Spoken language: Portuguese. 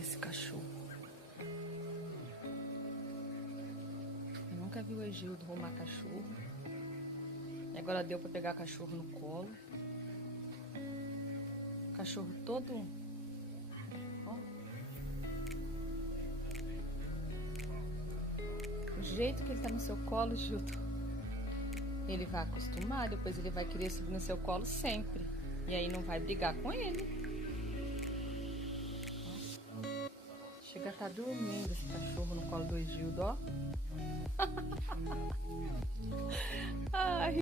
desse cachorro. Eu nunca vi o Egildo arrumar cachorro. E agora deu pra pegar cachorro no colo. Cachorro todo... Ó. O jeito que ele tá no seu colo, Gildo, ele vai acostumar, depois ele vai querer subir no seu colo sempre. E aí não vai brigar com ele. Chega a estar dormindo esse cachorro no colo do Egildo, ó. Ai.